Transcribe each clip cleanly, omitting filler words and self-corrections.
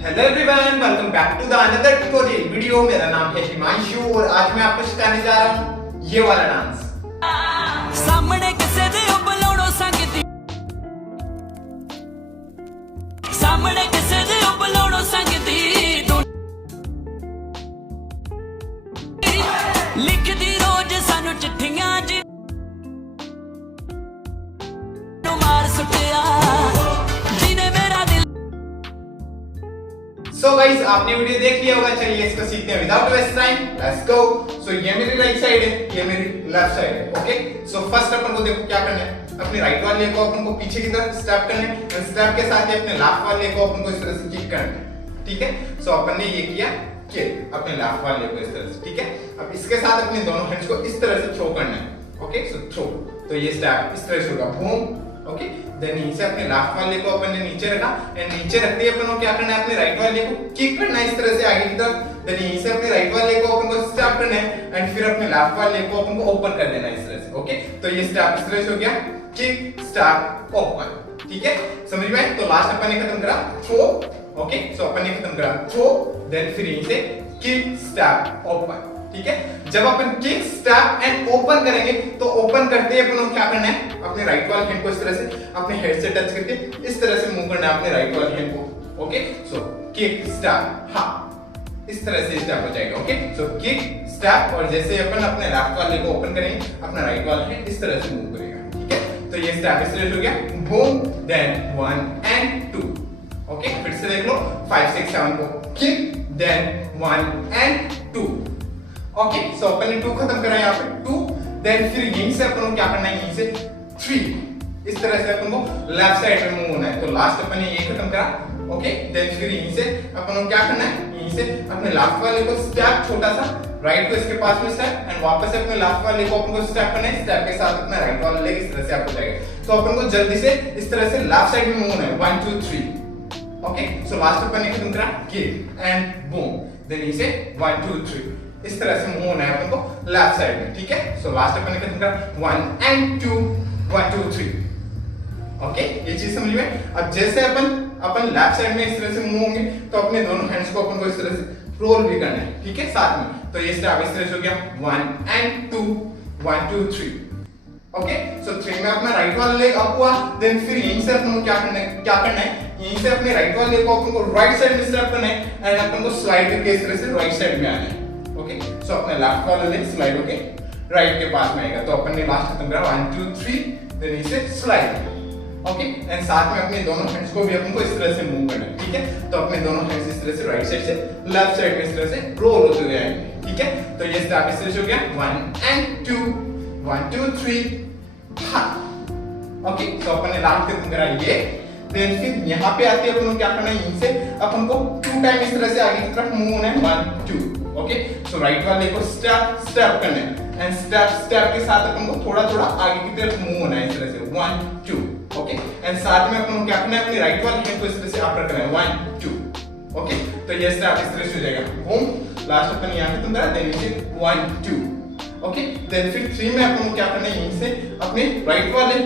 Hello everyone, welcome back to the another tutorial video. मेरा नाम है हिमांशु और आज मैं आपको सिखाने जा रहा हूँ ये वाला डांस। सामने किसे दे बुलाओ संगती, सामने किसे दे बुलाओ संगती, लिखदी रोज सानू चिट्ठियां जी नु मार सुटिया जिने मेरा दिल। सो गाइस, आपने वीडियो देख लिया होगा। चलिए इसको सीखते हैं without waste time. Let's go. So ये मेरी राइट साइड है, ये मेरी लेफ्ट साइड है। ओके, सो फर्स्ट अपन को देखो क्या करना है। अपने राइट वाले को अपन को पीछे की तरफ स्टेप करना है और स्टेप के साथ ही अपने लेफ्ट वाले को अपन को इस तरह से किक करना है। ठीक है, सो अपन ने ये किया किक अपने लेफ्ट वाले को इस तरह से। ठीक है, अब इसके साथ अपने दोनों हैंड्स को इस तरह से थ्रो करना है। ओके, सो थ्रो, तो ये स्टेप इस तरह से होगा, बूम। ओके, देन नीचे अपने लेफ्ट वाले को अपन ने नीचे रखा एंड नीचे रखते ही अपन को क्या करना है, अपने राइट वाले को किक करना है इस तरह से आगे की तरफ। देन यहीं से अपने राइट वाले को अपन को स्टेप करना है एंड फिर अपने लेफ्ट वाले को अपन को ओपन कर देना है इस तरह से। ओके, तो ये स्टेप इस तरह से हो गया, किक स्टेप ओपन। ठीक है, समझ में? तो लास्ट अपन ने खत्म करा थ्रो। ओके, सो अपन ने खत्म करा थ्रो, देन फिर यहीं से किक स्टेप ओपन। ठीक है, जब अपन किक स्टेप एंड ओपन करेंगे तो ओपन करते ही अपन को क्या करना है, अपने राइट वाले हैंड को इस तरह से अपने हेड से टच करके इस तरह से मूव करना है अपने राइट वाले हैंड को। ओके, सो किक स्टेप, हाँ इस तरह से स्टेप हो जाएगा। ओके, सो किक स्टेप, और जैसे अपन अपने लेफ्ट वाले को ओपन करेंगे अपना राइट वाला हैंड इस तरह से मूव करेगा। ठीक है, तो ये स्टेप इस तरह से हो गया, बूम, देन 1 एंड 2। ओके, फिर से देख लो 5 6 7 को kick, then 1 and 2। Okay, so अपन ने 2 खत्म करा यहाँ पे 2, देन फिर यहीं से अपन को क्या करना है, यहीं से 3 इस तरह से अपन को लेफ्ट साइड में मूव होना है। तो लास्ट अपन ने ये खत्म करा। ओके, देन फिर यहीं से अपन को क्या करना है, यहीं से अपने लेफ्ट वाले को स्टेप छोटा सा, राइट को इसके पास में स्टेप एंड वापस से अपने लेफ्ट वाले को अपन को स्टेप करना है। स्टेप के साथ अपना राइट वाला लेग इस तरह से आप हो जाएगा। तो अपन को जल्दी से इस तरह से लेफ्ट साइड में मूव होना है, 1 2 3। ओके, सो लास्ट अपन ने खत्म करा किक एंड बूम, देन यहीं से 1 2 3 इस तरह से मूव होना है अपन को लेफ्ट साइड में। ठीक है, सो लास्ट अपन ने खत्म करा 1 एंड 2 1 2 3। ओके, ये चीज समझ में? अब जैसे अपन लेफ्ट साइड में इस तरह से मूव होंगे तो अपने दोनों हैंड्स को अपन को इस तरह से रोल भी करना है। ठीक है, साथ में। तो ये स्टेप इस तरह से हो गया, 1 एंड 2 1 2 3। ओके, सो 3 में अपना राइट वाला लेग अप हुआ, देन फिर यहीं से अपन को क्या करना है, यहीं से अपने राइट वाले लेग को अपन को राइट साइड में स्टेप करना है एंड अपन को स्लाइड करके इस तरह से राइट साइड में आना है। ओके, सो अपने लेफ्ट वाला लेग स्लाइड होके राइट के पास में आएगा। तो अपन ने लास्ट खत्म करा 1 2 3, देन इसे स्लाइड। ओके, एंड साथ में अपने दोनों हैंड्स को भी अपन को इस तरह से मूव करना है। ठीक है, तो अपने दोनों हैंड्स इस तरह से राइट साइड से लेफ्ट साइड में इस तरह से रोल होते हुए आएंगे। ठीक है, तो ये स्टेप इस तरह से हो गया, 1 एंड 2 1 2 3 हा। ओके, तो अपन ने लास्ट खत्म करा ये, देन फिर यहाँ पे आते अपन को क्या करना है, यहीं से अपन को 2 टाइम इस तरह से आगे की तरफ मूव होना है, 1 2। ओके, सो राइट वाले को स्टेप स्टेप करना है एंड स्टेप स्टेप के साथ अपन को थोड़ा थोड़ा आगे की तरफ मूव होना है इस तरह से, 1 2। ओके, एंड साथ में अपन को क्या करना है, अपने राइट वाले हैंड को इस तरह से अपर करना है, 1 2। ओके, तो ये स्टेप इस तरह से हो जाएगा, बूम। लास्ट अपन यहाँ खत्म करा, देन इसे 1 2। ओके, देन फिर 3 में अपन को क्या करना है, यहीं से अपने राइट वाले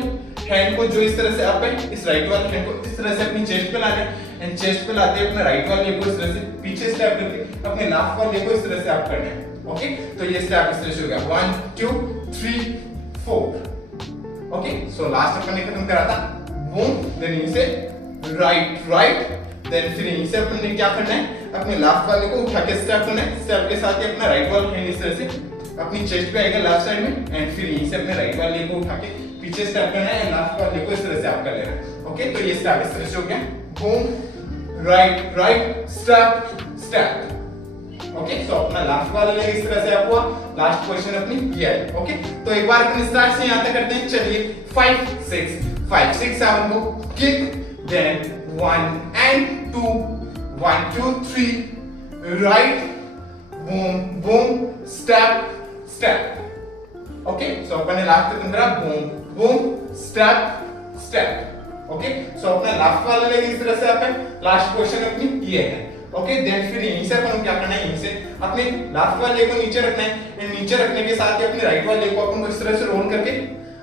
हैंड को जो इस तरह से अप है, इस राइट वाले हैंड को इस तरह से अपनी चेस्ट पे लाना है एंड चेस्ट पे लाते हैं अपने राइट वाले को इस तरह से पीछे स्टेप करके अपने लेफ्ट वाले को इस तरह से अप करना है। ओके, तो ये स्टेप इस तरह से हो गया, 1 2 3 4। ओके, सो लास्ट अपन ने खत्म करा था, बूम, देन यहीं से राइट राइट, देन फिर यहीं से अपन ने क्या करना है, अपने लेफ्ट वाले को उठा के स्टेप करना है। स्टेप के साथ ही अपना राइट वाला हैंड इस तरह से अपनी चेस्ट पे आएगा लेफ्ट साइड में एंड फिर यहीं से अपने राइट वाले को उठा के पीछे स्टेप करना है एंड लेफ्ट वाले को इस तरह से आप कर लेना है। ओके, तो ये स्टेप इस तरह से हो गया, boom right right step step. Okay, so अपना लेफ्ट वाला लेग इस तरह से आप हुआ, लास्ट पोजीशन अपनी ये है। ओके, तो एक बार अपन स्टार्ट से यहां तक करते हैं। चलिए 5 6 7 को kick, then 1 and 2 1 2 3 right, boom boom step step. Okay, so अपन ने लास्ट खत्म करा, boom boom step step. Okay, so अपना लेफ्ट वाला लेग इस तरह से आप है, लास्ट पोजीशन अपनी ये है। ओके, देन फिर यहीं से अपन को क्या करना है, यहीं से अपने लेफ्ट वाले को नीचे रखना है एंड नीचे रखने के साथ ही अपने राइट वाले को अपन को इस तरह से रोल करके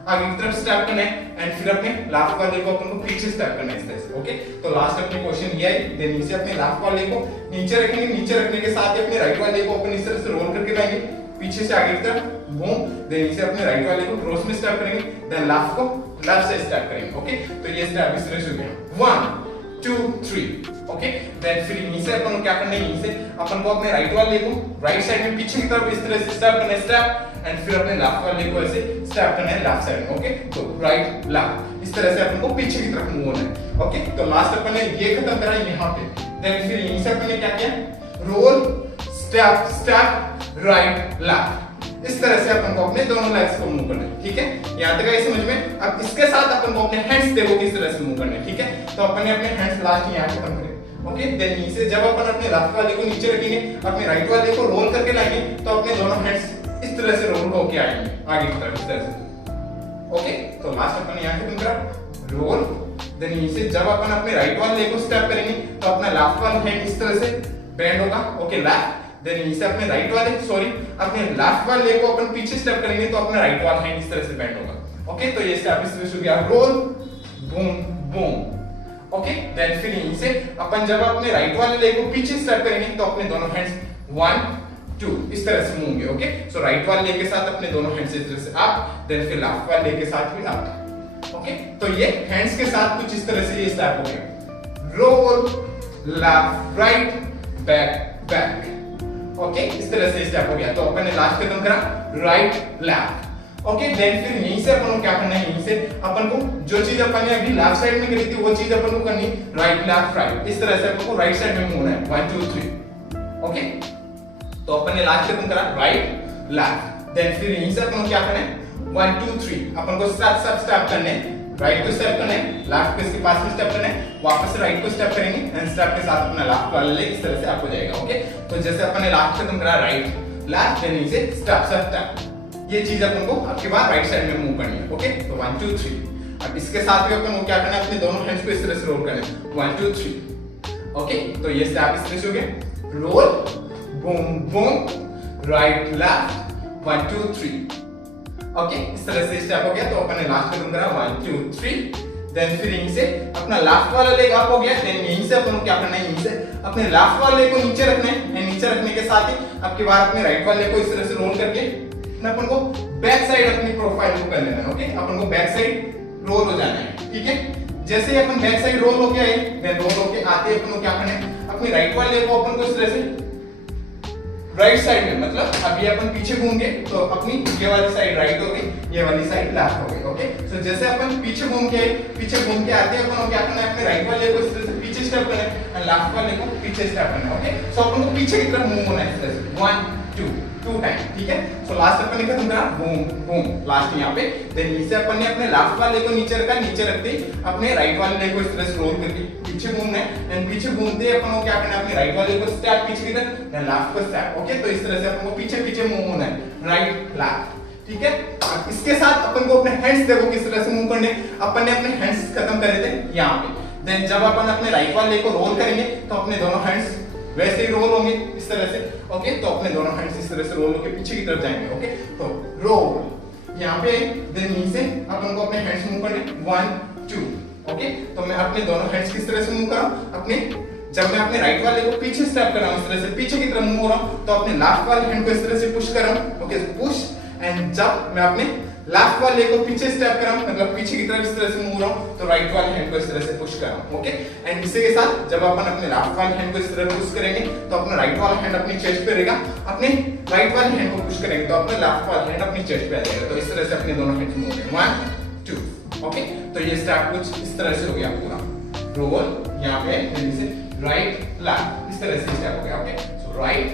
आगे की तरफ स्टेप करना है एंड फिर अपने लेफ्ट वाले को अपन को पीछे स्टेप करना है इस तरह से। ओके, तो लास्ट अपने क्वेश्चन ये है, देन इसे अपने लेफ्ट वाले को नीचे रखेंगे, नीचे रखने के साथ ही अपने राइट वाले को अपन इस तरह से रोल करके लाएंगे पीछे से आगे की तरफ, बूम, देन इसे अपने राइट वाले को क्रॉस में स्टेप करेंगे, देन लेफ्ट को लेफ्ट से स्टेप करेंगे। ओके, तो ये स्टेप इस तरह से हो गया 1 2 3। ओके, देन फिर यहीं से अपन को क्या करना है, यहीं से अपन को अपने राइट वाले को राइट साइड में पीछे की तरफ इस तरह से स्टेप करना है स्टेप, एंड फिर अपने लेफ्ट वाले को ऐसे स्टेप करना है लेफ्ट साइड में। ओके, तो राइट लेफ्ट इस तरह से अपन को पीछे की तरफ मूव होना है। ओके, तो लास्ट अपन ने ये खत्म करा यहाँ पे, देन फिर यहीं से अपन ने क्या किया, roll step step right left, इस तरह से अपन को अपने दोनों लेग्स को मूव करना है। ठीक है, यहां तक आई समझ में। अब इसके साथ अपन को अपने हैंड्स देखो किस तरह से मूव करना है। ठीक है, तो अपन ने अपने हैंड्स लास्ट यहां खत्म करे। ओके, देन यहीं से जब अपन अपने लेफ्ट वाले को नीचे रखेंगे, अपने राइट वाले को रोल करके लाएंगे, तो अपने दोनों हैंड्स इस तरह से रोल होके आएंगे आगे की तरफ इस तरह से। ओके, तो लास्ट अपन यहां खत्म करा, रोल, देन यहीं से जब अपन अपने राइट वाले को स्टेप करेंगे, तो अपना लेफ्ट वाला हैंड इस तरह से बेंड होगा। ओके, लेफ्ट, देन यहीं से अपने राइट वाले अपने लेफ्ट वाले को अपन पीछे स्टेप करेंगे, तो अपना राइट वाला हैंड इस तरह से बेंड होगा। ओके, तो ये स्टेप इस तरह से हो गया, roll boom boom. Okay, then फिर यहीं से अपन जब अपने राइट वाले लेग को पीछे स्टेप करेंगे, तो अपने दोनों हैंड्स 1 2 इस तरह से मूव होंगे। ओके, सो राइट वाले लेग के साथ अपने दोनों हैंड्स इस तरह से अप, देन फिर लेफ्ट वाले लेग के साथ भी अप। ओके, तो ये हैंड्स के साथ कुछ इस तरह से ये स्टेप हो गया, roll left right back back. Okay, इस तरह से स्टेप हो गया। तो अपन ने लास्ट खत्म करा, राइट लेफ्ट। ओके, देन फिर यहीं से अपन को क्या करना है, यहीं से अपन को जो चीज अपन ने अभी लेफ्ट साइड में करी थी वो चीज अपन को करनी राइट लेफ्ट राइट, इस तरह से अपन को राइट साइड में मूव होना है 1 2 3। ओके, तो अपन ने लास्ट खत्म करा, राइट लेफ्ट, देन फिर यहीं से अपन को क्या करना है 1 2 3, अपन को सब स्टेप करने हैं, राइट को स्टेप करना है, लेफ्ट को इसके पास में स्टेप करना है, वापस से राइट को स्टेप करेंगे एंड स्टेप के साथ अपना लेफ्ट वाला लेग इस तरह से अप हो जाएगा। ओके, तो जैसे अपन ने लास्ट खत्म करा, राइट लेफ्ट, देन इसे स्टेप स्टेप, ये चीज अपन को आपके बाद राइट साइड में मूव करनी है। ओके, तो 1 2 3। अब इसके साथ भी अपन को क्या करना है, अपने दोनों हैंड्स को इस तरह से रोल करना है 1 2 3। ओके, तो ये स्टेप इस तरह से हो गया, roll boom boom right left 1 2 3। Okay, इस तरह से स्टेप हो गया। तो अपन ने लास्ट खत्म करा 1 2 3, देन फिर यहीं से अपना लेफ्ट वाला लेग अप हो गया, देन यहीं से अपन को क्या करना है, यहीं से अपने लेफ्ट वाले को नीचे रखना है, नीचे रखने के साथ ही आपके बाद अपने राइट वाले को इस तरह से रोल करके अपन को बैक साइड अपनी प्रोफाइल को कर लेना है। ओके, अपन को बैक साइड रोल हो जाना है। ठीक है, जैसे ही अपन बैक साइड रोल होके आए, देन रोल होके आते अपन को क्या करना है, अपने राइट वाले को अपन को इस तरह से राइट साइड में, मतलब अभी अपन पीछे घूमेंगे तो अपनी ये वाली साइड राइट हो गई, ये वाली साइड लेफ्ट हो गई। ओके, सो जैसे अपन पीछे घूम के आते हैं, अपन को क्या करना है, अपने राइट वाले को इस तरह से पीछे स्टेप करना है और लेफ्ट वाले को पीछे स्टेप करना है। ओके, सो अपन को पीछे की तरफ मूव होना है इस तरह से 1 2 टाइम। ठीक है, सो लास्ट अपन ने खत्म करा, बूम बूम, लास्ट यहाँ पे, देन इसे अपन ने अपने लेफ्ट वाले को नीचे रखा, नीचे रखते ही अपने राइट वाले लेग को इस तरह से रोल करके पीछे घूमना है एंड पीछे घूमते ही अपन को क्या करना है, अपने राइट वाले को स्टेप पीछे की तरफ, देन लेफ्ट को स्टेप। ओके, तो इस तरह से अपन को पीछे पीछे मूव होना है राइट लेफ्ट। ठीक है, अब इसके साथ अपन को अपने हैंड्स देखो किस तरह से मूव करने, अपन ने अपने हैंड्स खत्म करे थे यहाँ पे, देन जब अपन अपने राइट वाले को रोल करेंगे तो अपने दोनों हैंड्स वैसे ही रोल होंगे इस तरह से। ओके, तो अपने दोनों हैंड्स इस तरह से रोल होके पीछे की तरफ जाएंगे। ओके, तो रोल यहाँ पे, देन नीचे अपन को अपने हैंड्स मूव करने 1 2। ओके, तो मैं अपने दोनों हैंड्स किस तरह से मूव कर रहा हूं, अपने जब मैं अपने राइट वाले को पीछे स्टेप कर रहा हूं, इस तरह से पीछे की तरफ मूव हो रहा हूं, तो अपने लेफ्ट वाले हैंड को इस तरह से पुश कर रहा हूं। ओके, पुश, एंड जब मैं अपने लेफ्ट वाले को पीछे स्टेप कर रहा हूं, मतलब पीछे की तरफ इस तरह से मूव हो रहा हूं, तो राइट वाले हैंड को इस तरह से पुश कर रहा हूं। ओके, एंड इसी के साथ जब अपन अपने लेफ्ट वाले हैंड को इस तरह पुश करेंगे तो अपना राइट वाला हैंड अपनी चेस्ट पे रहेगा, अपने राइट वाले हैंड को पुश करेंगे तो अपना लेफ्ट वाला हैंड अपनी चेस्ट पे आ जाएगा। तो इस तरह से अपने दोनों हैंड्स मूव होंगे 1 2। ओके, तो ये स्टेप कुछ इस तरह से हो गया पूरा, रोल यहाँ पे, जैसे राइट लेफ्ट, इस तरह से स्टेप हो गया। ओके, सो राइट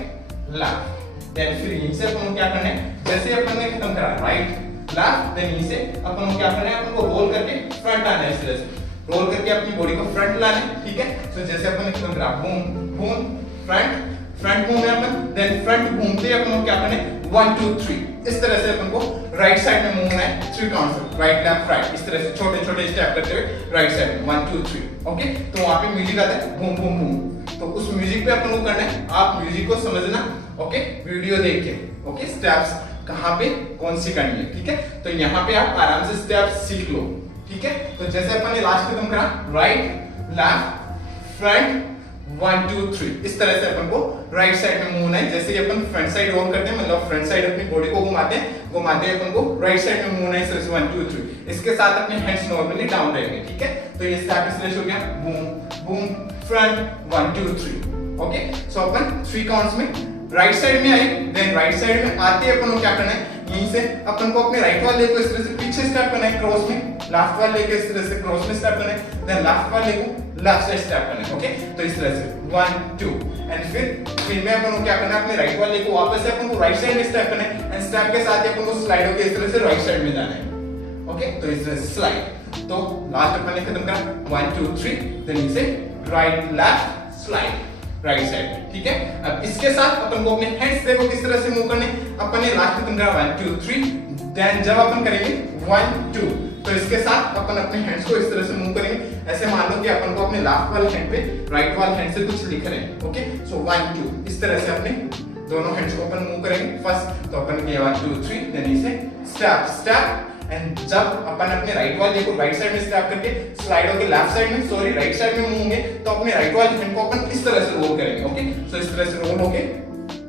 लेफ्ट, देन फिर यहीं से अपन को क्या करना है, जैसे अपन ने खत्म करा राइट लेफ्ट, देन यहीं से अपन को क्या करना है, अपन को रोल करके फ्रंट आना है, इस तरह से रोल करके अपनी बॉडी को फ्रंट लाना है। ठीक है, सो जैसे अपन ने खत्म करा, बूम बूम फ्रंट घूमे अपन, देन फ्रंट घूमते अपन को क्या करना है 1 2 3, इस तरह से अपन को राइट साइड में मूव होना है 3 काउंट्स, राइट लेफ्ट राइट, इस तरह से छोटे छोटे स्टेप करते हुए राइट साइड में 1 2 3। ओके, तो वहां पे म्यूजिक आता है बूम बूम बूम, तो उस म्यूजिक पे अपन को करना है, आप म्यूजिक को समझना। ओके, वीडियो देख के, ओके, स्टेप्स कहाँ पे कौन सी करनी है, ठीक है। तो यहाँ पे आप आराम से स्टेप सीख लो, ठीक है। तो जैसे अपन ने लास्ट खत्म करा, राइट लेफ्ट फ्रंट 1 2 3, इस तरह से अपन को राइट साइड में मूव है। जैसे ही अपन फ्रंट साइड रोल करते हैं, मतलब फ्रंट साइड अपनी बॉडी को घुमाते हैं अपन को राइट साइड में मूव है, इस तरह से 1 2 3। इसके साथ अपने हैंड्स नॉर्मली डाउन रहेंगे, ठीक है। तो ये स्टेप इस तरह से हो गया, boom boom front 1 2 3। Okay, so अपन 3 काउंट्स में राइट साइड में आए, देन राइट साइड में आते अपन को क्या करना है, यहीं से अपन को अपने राइट वाले को इस तरह से पीछे स्टेप करना है क्रॉस में, लेफ्ट वाले को इस तरह से क्रॉस में स्टेप करना है, देन लेफ्ट वाले को लेफ्ट साइड स्टेप करना है। ओके, तो इस तरह से 1 2 एंड फिर में अपन को क्या करना है, अपने राइट वाले को वापस से अपन को राइट साइड में स्टेप करना है एंड स्टेप के साथ ही अपन को स्लाइड होकर इस तरह से राइट साइड में जाना है। ओके, तो इस तरह से स्लाइड। तो लास्ट अपन ने खत्म करा 1 2 3, देन इसे right left slide right side, ठीक है। अब इसके साथ अपन को अपने हैंड्स देखो किस तरह से मूव करने, अपन ने लास्ट खत्म करा 1 2 3, देन जब अपन करेंगे 1 2, तो इसके साथ अपन अपने हैंड्स को इस तरह से मूव करेंगे। ऐसे मान लो कि अपन को अपने लेफ्ट वाले हैंड पे राइट वाले हैंड से कुछ लिख रहे हैं। ओके, सो 1 2 इस तरह से अपने दोनों हैंड्स को अपन मूव करेंगे। फर्स्ट तो अपन किया 1 2 3, देन इसे स्टेप स्टेप, एंड जब अपन अपने राइट वाले को राइट साइड में स्टेप करके स्लाइड होके लेफ्ट साइड में, सॉरी राइट साइड में मूव होंगे, तो अपने राइट वाले हैंड को अपन इस तरह से रोल करेंगे। ओके, सो इस तरह से रोल होके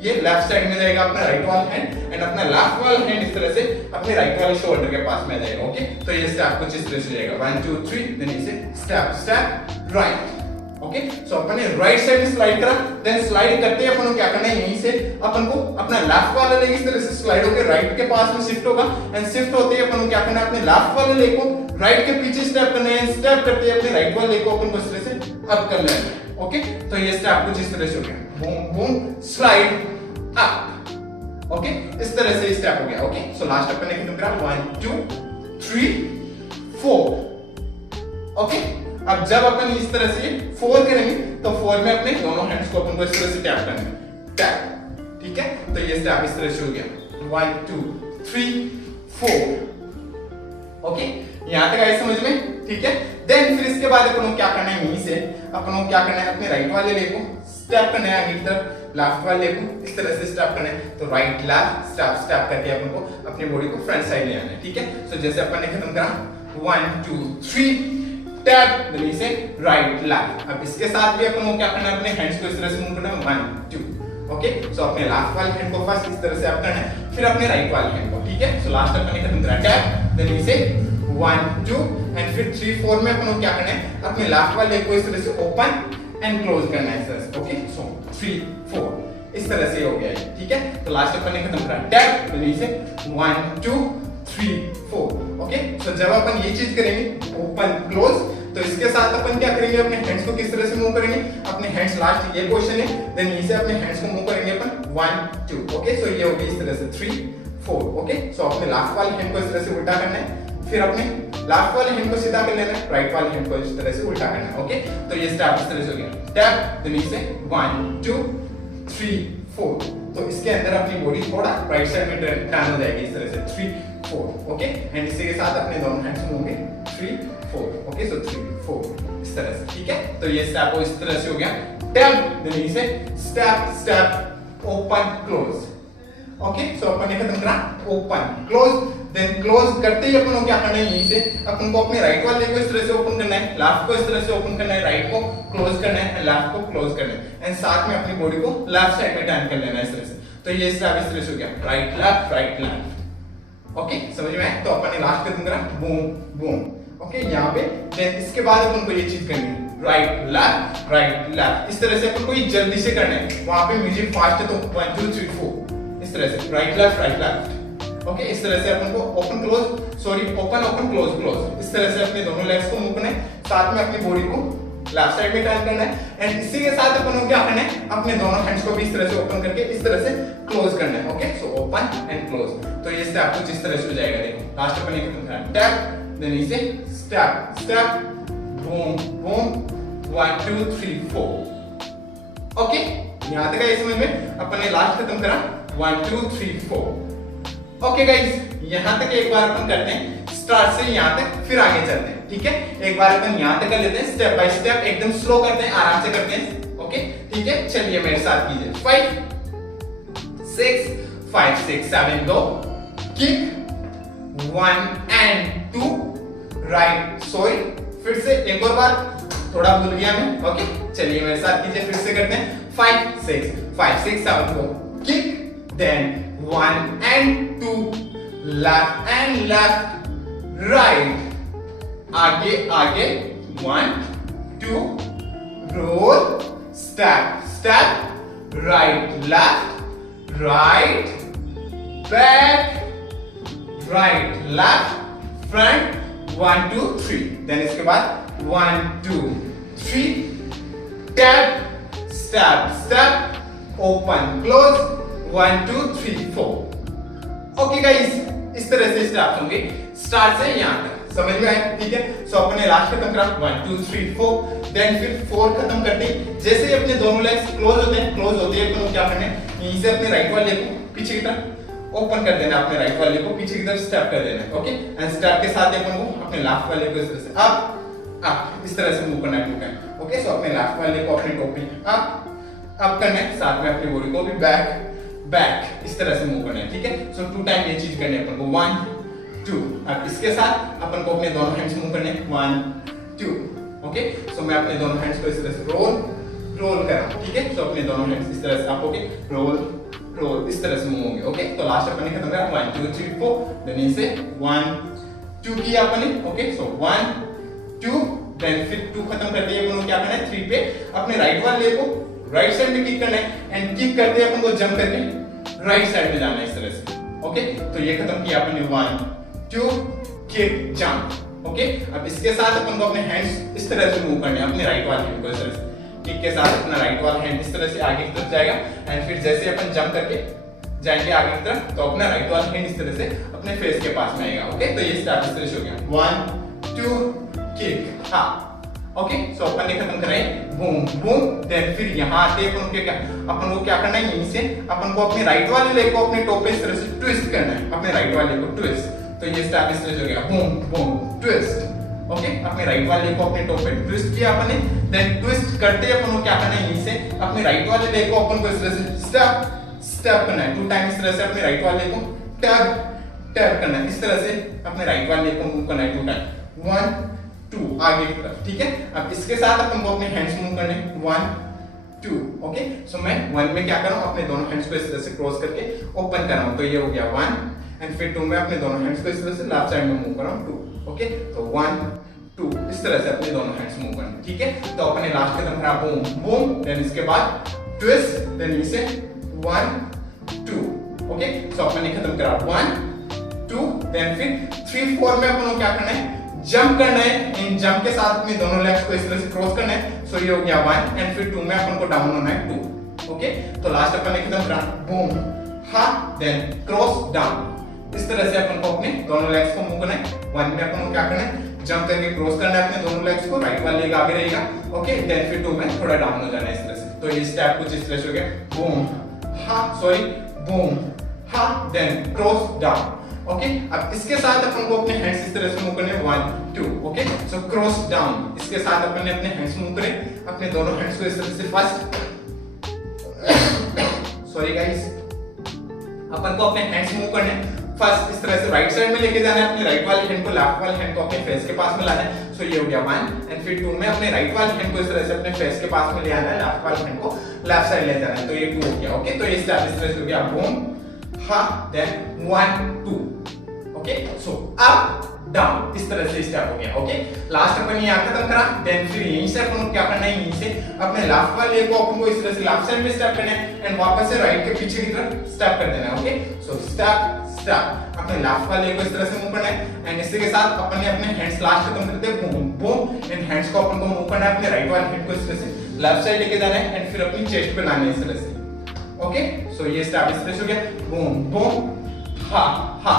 ये लेफ्ट साइड में जाएगा अपना राइट वाला हैंड, एंड अपना लेफ्ट वाला हैंड इस तरह से अपने राइट वाले शोल्डर के पास में जाएगा। ओके, तो ये स्टेप कुछ इस तरह से जाएगा 1 2 3, देन इसे step step right. Okay, so अपन ने राइट साइड में स्लाइड करा, देन स्लाइड करते ही अपन को क्या करना है, यहीं से अपन को अपना लेफ्ट वाला लेग इस तरह से स्लाइड होकर राइट के पास में शिफ्ट होगा, एंड शिफ्ट होते ही अपन को क्या करना है, अपने लेफ्ट वाले लेग को राइट के पीछे स्टेप करना है, स्टेप करते ही अपने राइट वाले लेग को अपन को इस तरह से अप करना है। ओके, तो ये स्टेप कुछ इस तरह से हो गया, boom boom slide up. Okay, इस तरह से स्टेप हो गया। ओके, सो लास्ट अपन ने खत्म करा 1 2 3 4। ओके, अब जब अपन इस तरह से 4 करेंगे, तो 4 में अपने दोनों हैंड्स को अपन को इस तरह से टैप करना है, टैप, ठीक है। तो ये स्टेप इस तरह से हो गया 1 2 3 4। ओके, यहां तक आए समझ में, ठीक है। देन फिर इसके बाद अपन को क्या करना है, यहीं से अपन को क्या करना है, अपने राइट वाले लेग को स्टेप करना है आगे की तरफ, लेफ्ट वाले लेग को इस तरह से स्टेप करना है। तो राइट लेफ्ट स्टेप स्टेप करके अपन को अपनी बॉडी को फ्रंट साइड ले आना है, ठीक है। सो जैसे अपन ने खत्म करा 1 2 3 टैप, देन इसे राइट लेफ्ट। अब इसके साथ भी अपन को क्या करना है, अपने हैंड्स को इस तरह से मूव करना है 1 2। ओके, सो अपने लेफ्ट वाले हैंड को फर्स्ट इस तरह से अप करना है, फिर अपने राइट वाले हैंड को, ठीक है। सो लास्ट अपन ने खत्म करा टैप, देन इसे 1 2, एंड फिर 3 4 में अपन को क्या करना है, अपने लेफ्ट वाले लेग को इस तरह से ओपन एंड क्लोज करना है इस तरह से। ओके, सो 3 4 इस तरह से हो गया है, ठीक है। तो लास्ट अपन ने खत्म करा टैप, देन इसे 1 2 3 4। ओके, सो जब अपन ये चीज करेंगे ओपन क्लोज, तो इसके साथ अपन क्या करेंगे, अपने हैंड्स को किस तरह से मूव करेंगे, अपने हैंड्स लास्ट ये पोजीशन है, देन इसे अपने हैंड्स को मूव करेंगे अपन 1 2। ओके, सो ये हो गई इस तरह से 3 4। ओके, सो अपने लेफ्ट वाले हैंड को इस तरह से उल्टा करना है, फिर अपने लेफ्ट वाले हैंड को सीधा कर लेना है, राइट वाले हैंड को इस तरह से उल्टा करना है। ओके, तो ये स्टेप इस तरह से हो गया, टैप, देन इसे 1 2 3 4। तो इसके अंदर अपनी बॉडी थोड़ा राइट साइड में टर्न हो जाएगी इस तरह से 3 4। ओके, एंड इसी के साथ अपने दोनों हैंड्स मूव होंगे 3 4। ओके, सो 3 4 इस तरह से, ठीक है। तो ये स्टेप इस तरह से हो गया, टैप, देन इसे step step open close. Okay, so अपन ने खत्म करा ओपन क्लोज, देन क्लोज करते ही अपन को क्या करना है, यहीं से अपन को अपने राइट वाले को इस तरह से ओपन करना है, लेफ्ट को इस तरह से ओपन करना है, राइट को क्लोज करना है, लेफ्ट को क्लोज करना है, एंड साथ में अपनी बॉडी को लेफ्ट साइड में टर्न कर लेना है इस तरह से। तो ये स्टेप इस तरह से हो गया, राइट लेफ्ट। ओके, समझ में आया। तो अपन ने लास्ट खत्म करा बूम बूम। ओके, यहाँ पे देन इसके बाद अपन को ये चीज करनी है, राइट लेफ्ट इस तरह से अपन को ये जल्दी से करना है। वहां पे म्यूजिक फास्ट है तो 1 2 3 4 इस तरह से राइट लेफ्ट। ओके, इस तरह से अपन को open close, sorry open open close close इस तरह से अपने दोनों लेग्स को मूव करना है, साथ में अपनी बॉडी को लेफ्ट साइड में टर्न करना है, एंड इसी के साथ अपन को क्या करना है, अपने दोनों हैंड्स को भी इस तरह से ओपन करके इस तरह से क्लोज करना है। Okay, so open and close. तो ये स्टेप कुछ इस तरह से हो जाएगा। देखो लास्ट अपन ने खत्म करा टैप, देन इसे step step boom boom 1 2 3 4। Okay, यहां तक है समझ में। अपन ने लास्ट खत्म करा 1 2 3 4। ओके गाइस, यहां तक एक बार अपन करते हैं स्टार्ट से यहां तक, फिर आगे चलते हैं, ठीक है। एक बार अपन यहां तक कर लेते हैं, स्टेप बाय स्टेप एकदम स्लो करते हैं, आराम से करते हैं। ओके, ठीक है, चलिए मेरे साथ कीजिए 5 6 5 6 7 गो किक 1 and 2 राइट सोई। फिर से एक और बार, थोड़ा भूल गया मैं, ओके चलिए मेरे साथ कीजिए, फिर से करते हैं 5 6 5 6 7 4 kick then 1 and 2 left and left right आगे आगे 1 2 roll step step right left right back right left front 1 2 3 then इसके बाद 1 2 3 tap step step open close 1 2 3 4। Okay guys, इस तरह से स्टेप्स होंगे स्टार्ट से यहां तक, समझ में आया? ठीक है, सो अपने लास्ट खत्म करा 1 2 3 4 देन फिर 4 खत्म करते हैं। जैसे ही अपने दोनों लेग्स क्लोज होते हैं, क्लोज होते हैं तो क्या करना है, यहीं से अपने राइट वाले को पीछे की तरफ ओपन कर देना, अपने राइट वाले को पीछे की तरफ स्टेप कर देना, ओके। एंड स्टेप के साथ अपन को अपने लेफ्ट वाले को इस तरह से अप इस तरह से मूव करना है, ओके। सो अपने लेफ्ट वाले को अपने टोपी अप करना है, साथ में अपनी बॉडी को भी बैक बैक इस तरह से मूव करना है, ठीक है। सो 2 टाइम ये चीज करनी है अपन को 1 2। अब इसके साथ अपन को अपने दोनों हैंड्स मूव करने 1 2, ओके। सो मैं अपने दोनों हैंड्स को इस तरह से रोल कर रहा हूं, ठीक है। सो अपने दोनों हैंड्स इस तरह से अप होके रोल इस तरह से मूव होंगे, ओके। तो लास्ट अपन ने खत्म करा 1 2 3 4 देन इसे 1 2 किया अपन ने, ओके। सो 1 2 देन फिर 2 खत्म करते ही अपन को क्या करना है, 3 पे अपने राइट वाले को राइट साइड में किक करना है एंड किक करते अपन को जंप करके राइट साइड में जाना है इस तरह से, ओके। तो ये खत्म किया अपन ने 1 2 किक जंप, ओके। अब इसके साथ अपन को अपने हैंड्स इस तरह से मूव करने हैं, अपने राइट वाले हैंड को इस तरह से किक के साथ अपना राइट वाला हैंड इस तरह से आगे की तरफ जाएगा एंड फिर जैसे अपन जंप करके जाएंगे आगे की तरफ तो अपना राइट वाला हैंड इस तरह से अपने फेस के पास में आएगा, ओके। तो ये स्टेप इस तरह से हो गया 1 2 किक हां, ओके। सो अपन ने खत्म कराई बूम बूम देन फिर यहां आते अपन को क्या करना है, यहीं से अपन को अपने राइट वाले लेग को अपने टो पे इस तरह से ट्विस्ट करना है, अपने राइट वाले को ट्विस्ट। तो ये स्टेप इस तरह से हो गया बूम बूम ट्विस्ट, ओके। अपने राइट वाले को अपने टो पे ट्विस्ट किया अपन ने, देन ट्विस्ट करते अपन को क्या करना है, यहीं से अपने राइट वाले लेग को अपन को इस तरह से स्टेप करना है 2 टाइम इस तरह से अपने राइट वाले को टैप करना है, इस तरह से अपने राइट वाले को मूव करना है 2 टाइम 1 2 आगे की तरफ, ठीक है। अब इसके साथ अपन को अपने हैंड्स मूव करने 1 2, ओके। सो मैं 1 में क्या कर रहा हूं, अपने दोनों हैंड्स को इस तरह से क्रॉस करके ओपन कर रहा हूं, तो ये हो गया 1 एंड फिर 2 में अपने दोनों हैंड्स को इस तरह से लेफ्ट साइड में मूव कर रहा हूं 2, ओके। तो 1 2 इस तरह से अपने दोनों हैंड्स मूव करने, ठीक है। तो अपने लास्ट खत्म करा बूम बूम देन इसके बाद ट्विस्ट देन इसे 1 2, ओके। सो अपन ने खत्म करा 1 2 देन फिर 3 4 में अपन को क्या करना है, जंप करना है। इन जंप के साथ में दोनों लेग्स को इस तरह से क्रॉस करना है, सो ये हो गया 1 एंड फिर 2 में अपन को डाउन होना है 2, ओके। तो लास्ट अपन ने खत्म करा बूम हा देन क्रॉस डाउन, इस तरह से अपन को अपने दोनों लेग्स को मूव करना है। 1 में अपन को क्या करना है, जंप करके क्रॉस करना है अपने दोनों लेग्स को, राइट वाला लेग आगे रहेगा, ओके। देन फिर 2 में थोड़ा डाउन हो जाना है इस तरह से। तो ये स्टेप कुछ इस तरह से हो गया बूम हा बूम हा देन क्रॉस डाउन, ओके। अब इसके साथ अपन को अपने हैंड्स इस तरह से मूव करने 1 2, ओके। सो क्रॉस डाउन, इसके साथ अपन ने अपने हैंड्स मूव करे, अपने दोनों हैंड्स को इस तरह से फर्स्ट सॉरी गाइस, अपन को अपने हैंड्स मूव करने फर्स्ट इस तरह से राइट साइड में लेके जाना है, अपने राइट वाले हैंड को लेफ्ट वाले हैंड को अपने फेस के पास में लाना है। सो ये हो गया 1 एंड फिर 2 में अपने राइट वाले हैंड को इस तरह से अपने फेस के पास में ले आना है, लेफ्ट वाले हैंड को लेफ्ट साइड ले जाना है, तो ये 2 हो गया, ओके। तो ये स्टेप इस तरह से हो गया बूम हा then 1 2, okay. So up down इस तरह से स्टेप हो गया, ओके। लास्ट अपन ये खत्म करा देन फिर यहीं से अपन को क्या करना है, यहीं से अपने लेफ्ट वाले को अपन को इस तरह से लेफ्ट साइड में स्टेप करना है एंड वापस से राइट के पीछे की तरफ स्टेप कर देना है, ओके। सो स्टेप स्टेप अपने लेफ्ट वाले को इस तरह से मूव करना है एंड इसी के साथ अपन ने अपने हैंड्स लास्ट खत्म करते हैं बूम बूम इन हैंड्स को अपन को मूव करना है, अपने राइट वाले हैंड को इस तरह से लेफ्ट साइड लेके जाना है एंड फिर अपनी चेस्ट पे लाना है इस तरह से, ओके। सो ये स्टेप इस तरह से हो गया बूम बूम हा हा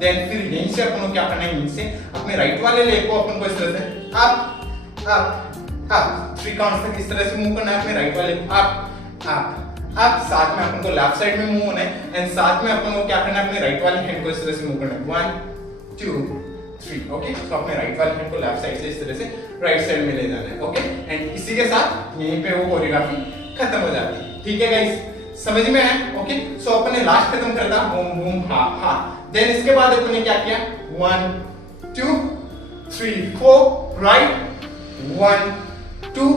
देन फिर यहीं से अपन को क्या करना है, यहीं से अपने राइट वाले लेग को अपन को इस तरह से अप अप अप 3 काउंट्स तक इस तरह से मूव करना है, अपने राइट वाले को अप अप अप, साथ में अपन को लेफ्ट साइड में मूव होना है एंड साथ में अपन को क्या करना है, अपने राइट वाले हैंड को इस तरह से मूव करना है 1 2 3, ओके। तो अपने राइट वाले हैंड को लेफ्ट साइड से इस तरह से राइट साइड में ले जाना है, ओके। एंड इसी के साथ यहीं पे वो कोरियोग्राफी खत्म हो जाती है, ठीक है गाइस, समझ में आया, ओके। सो अपन ने लास्ट खत्म कर दिया बूम बूम हा हा देन इसके बाद अपन ने क्या किया 1 2 3 4 राइट 1 2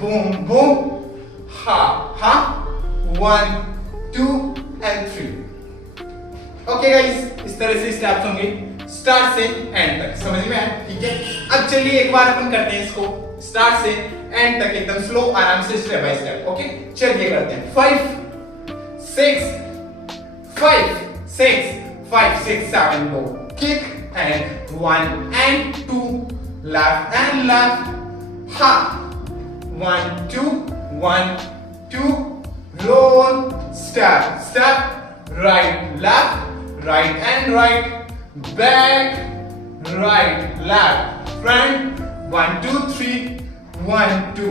बूम बूम हा हा 1 2 and 3 ओके गाइस, इस तरह से स्टेप्स होंगे स्टार्ट से एंड तक, समझ में आया? ठीक है, अब चलिए एक बार अपन करते हैं इसको स्टार्ट से एंड तक एकदम स्लो आराम से स्टेप बाय स्टेप। ओके चलिए करते हैं 5 6 5 6 5 6 7 go kick and 1 and 2 left and left ha 1 2 1 2 roll step step right left right and right back right left front 1 2 3 1 2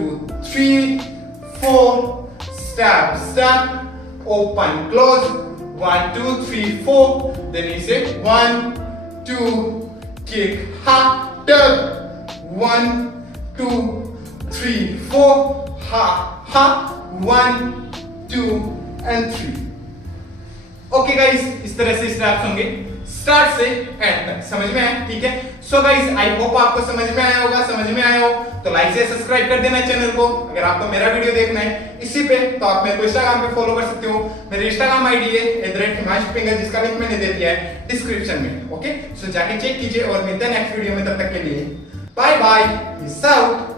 3 4 step step open close 1 2 3 4 then you say 1 2 kick ha tug 1 2 3 4 ha ha 1 2 and 3 okay guys, इस तरह से steps होंगे start से and तक, समझ में आया? ठीक है, सो गाइस आई होप आपको समझ में आया होगा। समझ में आया हो तो लाइक से सब्सक्राइब कर देना चैनल को। अगर आपको मेरा वीडियो देखना है इसी पे तो आप मेरे को इंस्टाग्राम पे फॉलो कर सकते हो। मेरी इंस्टाग्राम आईडी है @himanshupinger, जिसका लिंक मैंने दे दिया है डिस्क्रिप्शन में। ओके सो जाके चेक कीजिए और मिलते हैं नेक्स्ट वीडियो में, तब तक के लिए बाय बाय, पीस आउट।